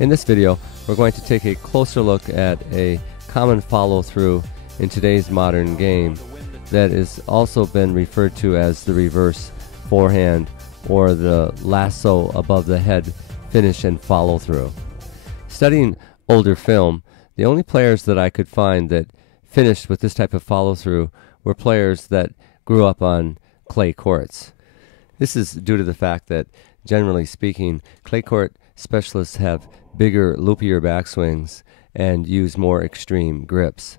In this video, we're going to take a closer look at a common follow-through in today's modern game that has also been referred to as the reverse forehand or the lasso above the head finish and follow-through. Studying older film, the only players that I could find that finished with this type of follow-through were players that grew up on clay courts. This is due to the fact that, generally speaking, clay court specialists have bigger, loopier backswings and use more extreme grips.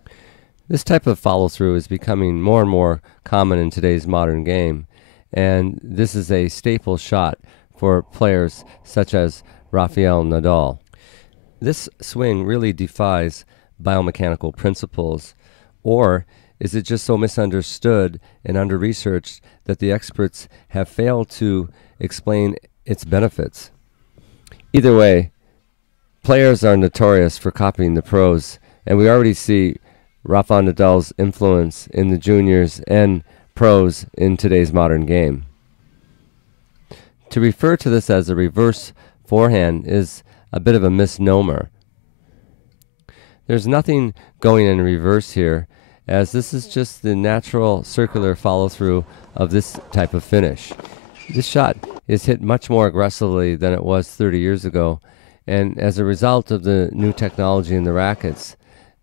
This type of follow-through is becoming more and more common in today's modern game, and this is a staple shot for players such as Rafael Nadal. This swing really defies biomechanical principles, or is it just so misunderstood and under-researched that the experts have failed to explain its benefits? Either way, players are notorious for copying the pros, and we already see Rafa Nadal's influence in the juniors and pros in today's modern game. To refer to this as a reverse forehand is a bit of a misnomer. There's nothing going in reverse here, as this is just the natural circular follow-through of this type of finish. This shot is hit much more aggressively than it was 30 years ago, and as a result of the new technology in the rackets,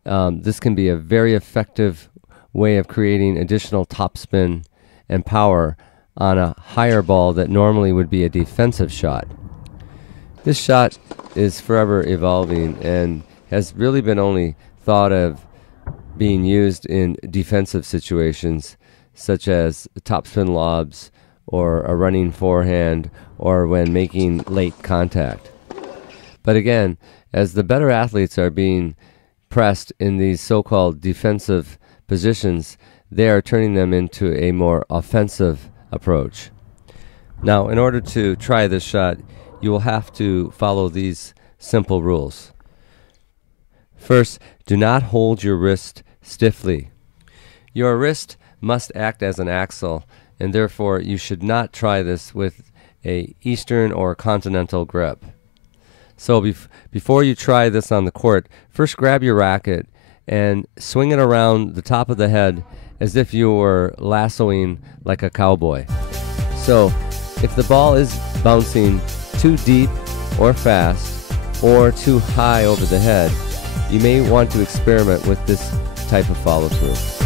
this can be a very effective way of creating additional topspin and power on a higher ball that normally would be a defensive shot. This shot is forever evolving and has really been only thought of being used in defensive situations such as topspin lobs or a running forehand or when making late contact. But again, as the better athletes are being pressed in these so-called defensive positions, they are turning them into a more offensive approach. Now, in order to try this shot, you will have to follow these simple rules. First, do not hold your wrist stiffly. Your wrist must act as an axle, and therefore you should not try this with a Eastern or continental grip. So before you try this on the court, first grab your racket and swing it around the top of the head as if you were lassoing like a cowboy. So if the ball is bouncing too deep or fast or too high over the head, you may want to experiment with this type of follow-through.